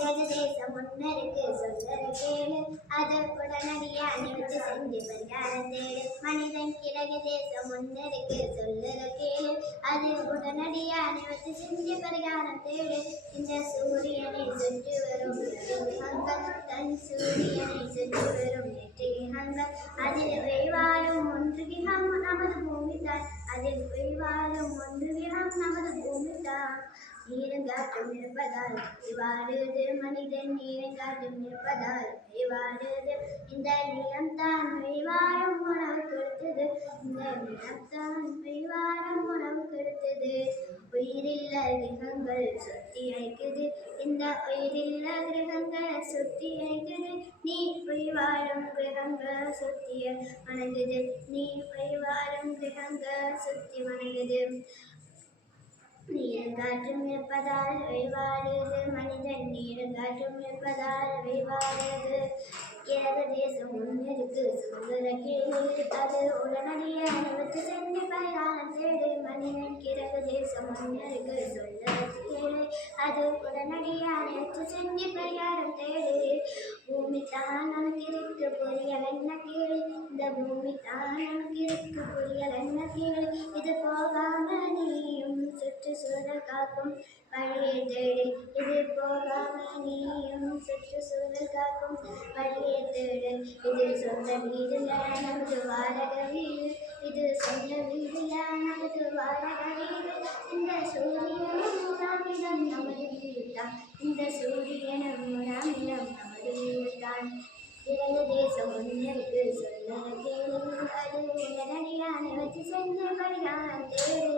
கிழக்கு தேசம் முன்னருக்கு சொல்லற கேளு அது உடனடியாக வச்சு செஞ்சு பரிகாரம் தேடு மனிதன் கிழக்கு தேசம் முன்னருக்கு சொல்லற கேளு அது உடனடியாக வச்சு செஞ்சு பரிகாரம் தேடு இந்த சூரியனை சுற்றி வரும் தன் சூரியனை சுற்றி வரும் நெற்றிகள் அதில் விரைவாலும் ஒன்று கிரகம் நமது பூமிதான் அதில் விரைவாலும் ஒன்று கிரகம் நமது பூமிதான் நீரங்காற்றும் இருப்பதால் விவாடுது மனிதன் நீரங்காற்றும் இருப்பதால் விவாடுது இந்த நிலம்தான் விவாரம் உணவு கொடுத்தது இந்த நிலம்தான் விவாரம் உணவு கொடுத்தது உயிரில்ல கிரகங்கள் சுத்தி அழைக்குது இந்த உயிரில்ல கிரகங்கள் சுத்தி அழைக்குது நீ உயிர்வாழும் கிரகங்கள் சுத்திய வணங்குது நீ உயிர்வாழும் கிரகங்கள் சுத்தி வணங்குது நீரங்காற்றும் இருப்பதால் விவாடுது மனிதன் நீரங்காற்றும் இருப்பதால் விவாடுது கிழக்கு தேசம் முன்னிருக்கு சுந்தர கேளு அது உடனடியாக வச்சு சென்று பரிகாரம் தேடு மனிதன் கிழக்கு தேசம் முன்னிருக்கு சுந்தர கேளு அது உடனடியாக வச்சு சென்று பரிகாரம் தேடு பூமி தான் நமக்கு இருக்கு புரியல் என்ன கேளு இந்த பூமி தான் நமக்கு இருக்கு புரியல் என்ன கேளு இது போகாம நீயும் சுற்றுச்சூழல் காக்கும் வழியை தேடு இது போகாம நீயும் சுற்றுச்சூழல் காக்கும் வழியை தேடு இது சொந்த வீடுல நமது வாடக வீடு இது சொந்த வீடுல நமது வாடக வீடு இந்த சூரியனும் நாமிடம் நமது வீடுதான் இந்த சூரியனும் நாமிடம் நமது வீடுதான் கிழக்கு தேசம் முன்னருக்கு சொல்ல கேளு அது உடனடியாக வச்சு செஞ்ச பரிகாரம் தேடு